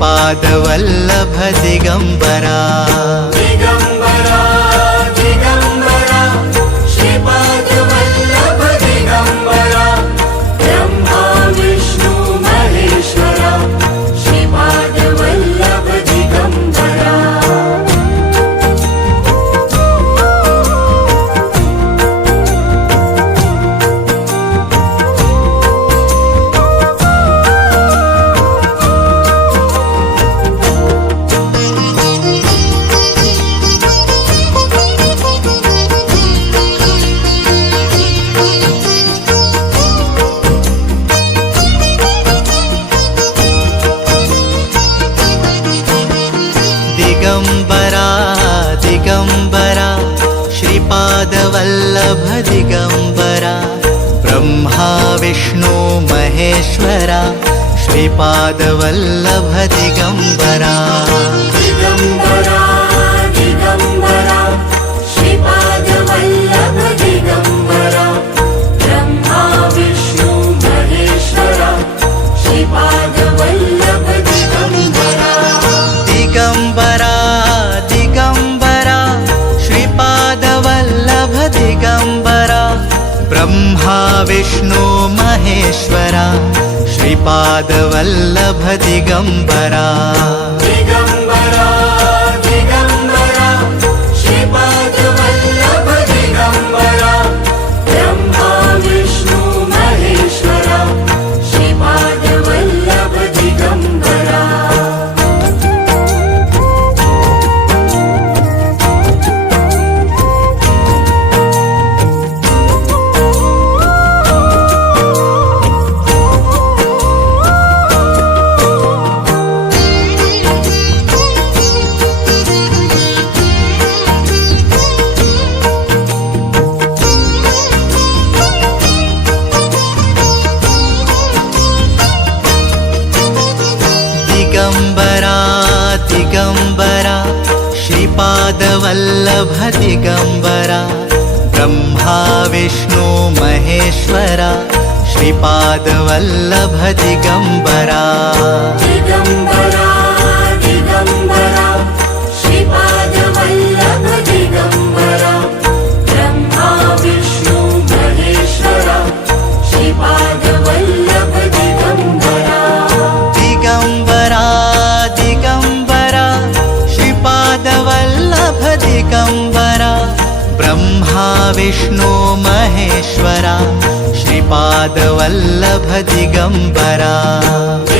श्रीपादवल्लभ महेश्वरा श्रीपादवल्लभ दिगम्बरा दिगम्बरा दिगम्बरा दिगम्बरा ब्रह्मा विष्णु महेश्वरा श्रीपादवल्लभ दिगम्बरा दिगम्बरा दिगम्बरा श्रीपादवल्लभ दिगम्बरा ब्रह्मा विष्णु महेश्वरा श्रीपादवल्लभ श्रीपादवल्लभ दिगम्बरा ब्रह्मा विष्णु महेश्वरा श्रीपादवल्लभ दिगम्बरा दिगम्बरा दिगम्बरा श्रीपादवल्लभ दिगम्बरा दिगम्बरा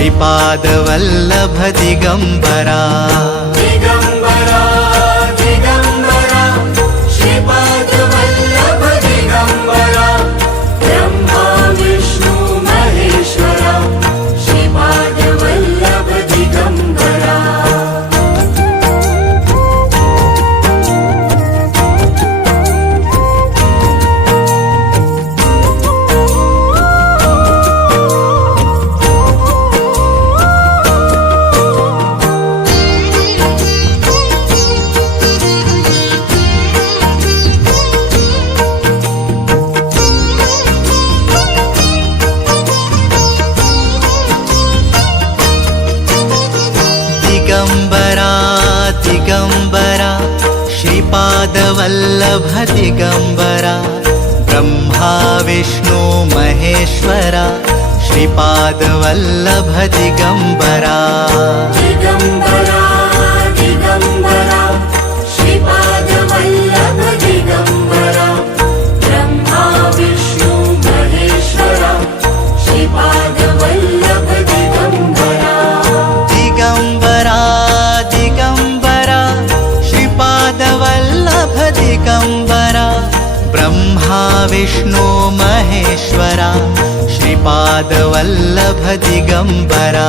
श्रीपादवल्लभदिगम्बरा वल्लभतिगम्बरा ब्रह्मा विष्णु महेश्वरा श्रीपादवल्लभतिगम्बरा पादवल्लभदिगम्बरा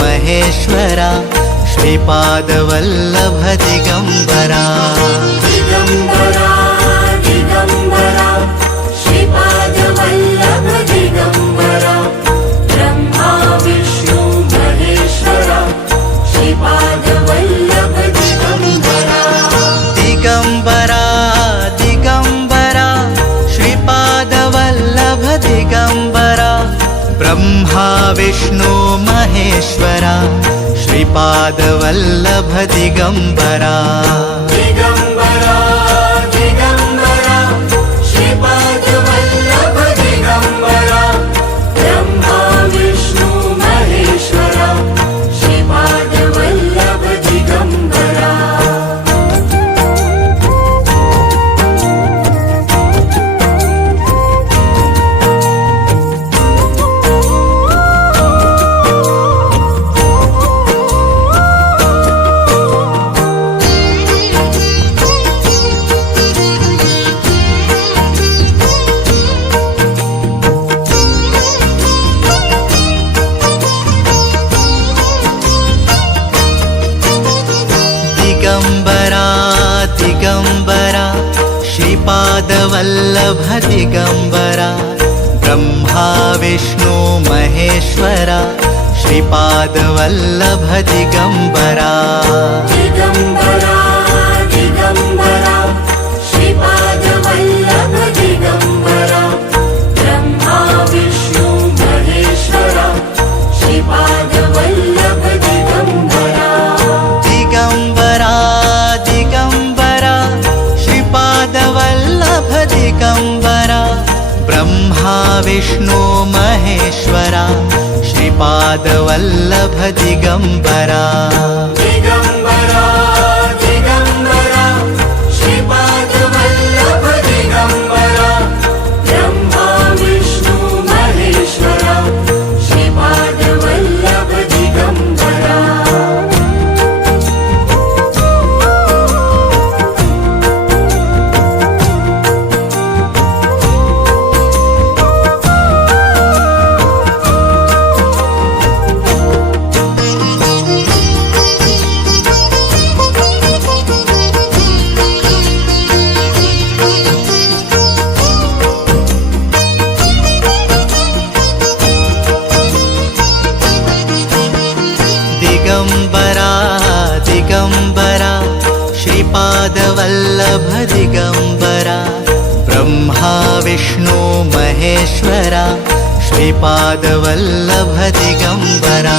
महेश्वरा श्रीपादवल्लभदिगम्बरा। दिगम्बरा श्री श्रीपादव दिगम्बरा दिगम्बरा श्रीपादवल्लभ ब्रह्मा विष्णु महेश्वरा श्रीपादवल्लभदिगम्बरा पादवल्लभदिगम्बरा ब्रह्मा विष्णु महेश्वरा श्रीपादवल्लभदिगम्बरा। వల్లభ దిగంబరా. विष्णो महेश्वरा श्रीपादवल्लभदिगम्बरा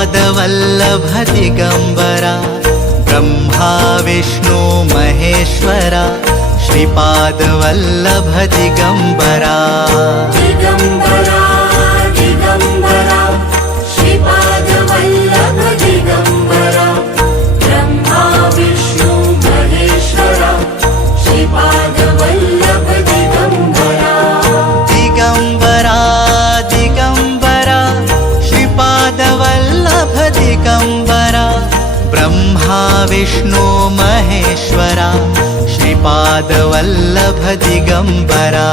पादवल्लभदिगम्बरा ब्रह्मा विष्णु महेश्वरा श्रीपादवल्लभदिगम्बरा। दिगम्बरा। वल्लभ दिगम्बरा